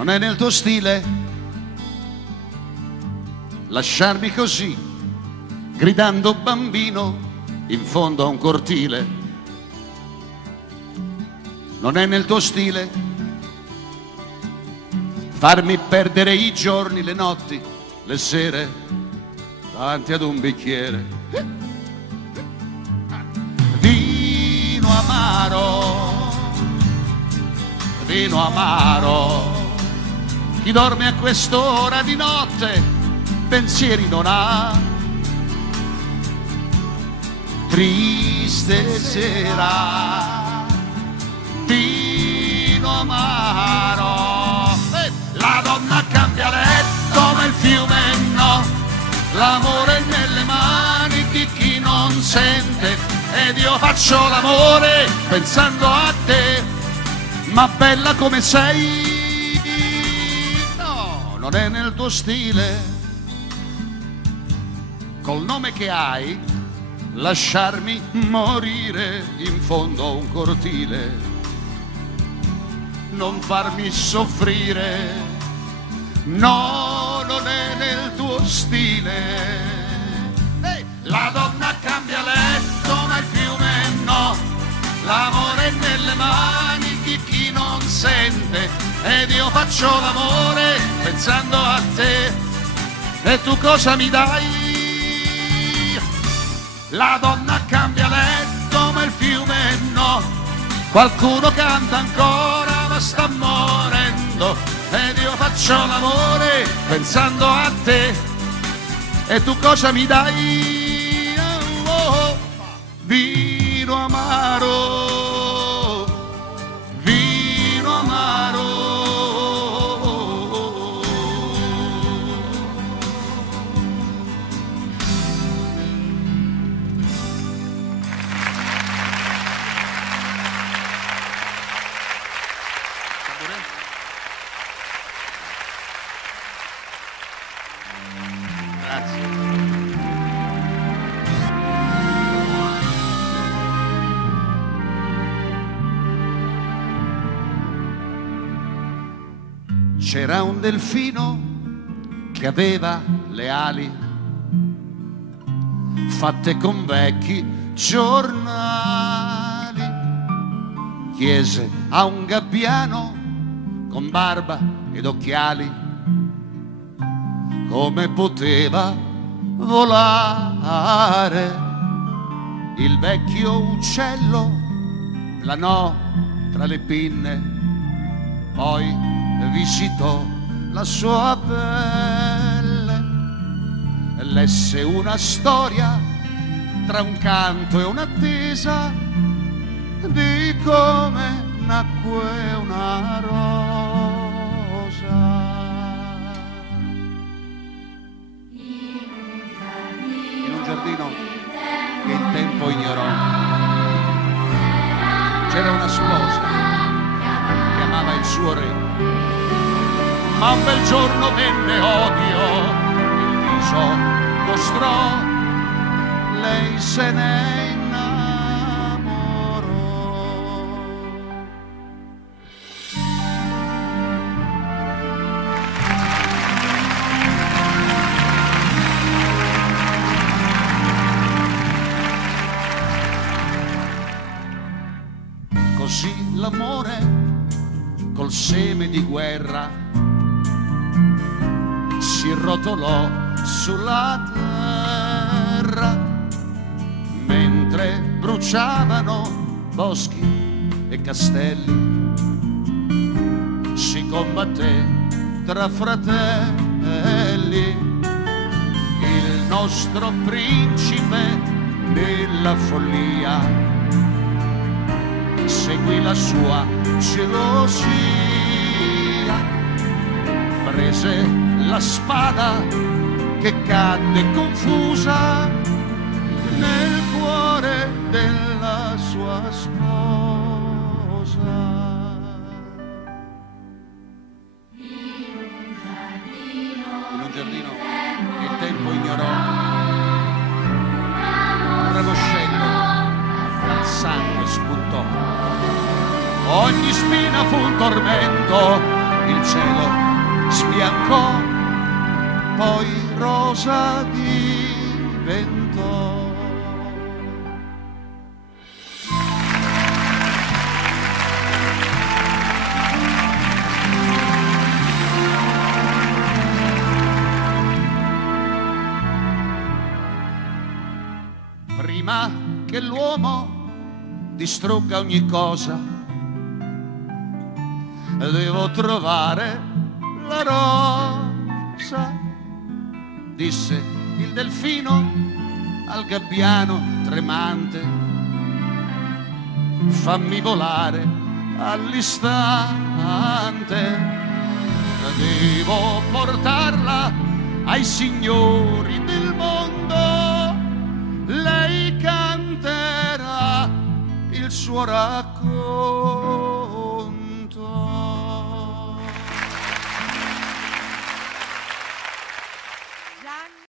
Non è nel tuo stile lasciarmi così, gridando bambino in fondo a un cortile. Non è nel tuo stile farmi perdere i giorni, le notti, le sere davanti ad un bicchiere. Vino amaro, vino amaro. Chi dorme a quest'ora di notte pensieri non ha. Triste sera, vino amaro. La donna cambia letto ma il fiume no. L'amore è nelle mani di chi non sente. Ed io faccio l'amore pensando a te. Ma bella come sei, non è nel tuo stile, col nome che hai, lasciarmi morire in fondo a un cortile, non farmi soffrire, no, non è nel tuo stile. La donna cambia letto ma il fiume no, l'amore è nelle mani di chi non sente. Ed io faccio l'amore pensando a te. E tu cosa mi dai? La donna cambia letto ma il fiume no. Qualcuno canta ancora ma sta morendo. Ed io faccio l'amore pensando a te. E tu cosa mi dai? Oh, vino amaro, vino amaro. C'era un delfino che aveva le ali fatte con vecchi giornali. Chiese a un gabbiano con barba ed occhiali come poteva volare. Il vecchio uccello planò tra le pinne, poi visitò la sua pelle e lesse una storia tra un canto e un'attesa di come nacque una rosa. In un giardino che il tempo ignorò c'era una sposa che amava il suo re. Ma un bel giorno venne odio, il viso mostrò, lei se ne innamorò. Così l'amore col seme di guerra si rotolò sulla terra mentre bruciavano boschi e castelli. Si combatté tra fratelli. Il nostro principe nella follia seguì la sua gelosia, prese la spada che cadde confusa nel cuore della sua sposa. In un giardino che il tempo ignorò, un ramoscello dal sangue spuntò. Ogni spina fu un tormento, il cielo sbiancò, poi rosa diventò. Prima che l'uomo distrugga ogni cosa, devo trovare la rosa, disse il delfino al gabbiano tremante. Fammi volare all'istante, devo portarla ai signori del mondo, lei canterà il suo racconto.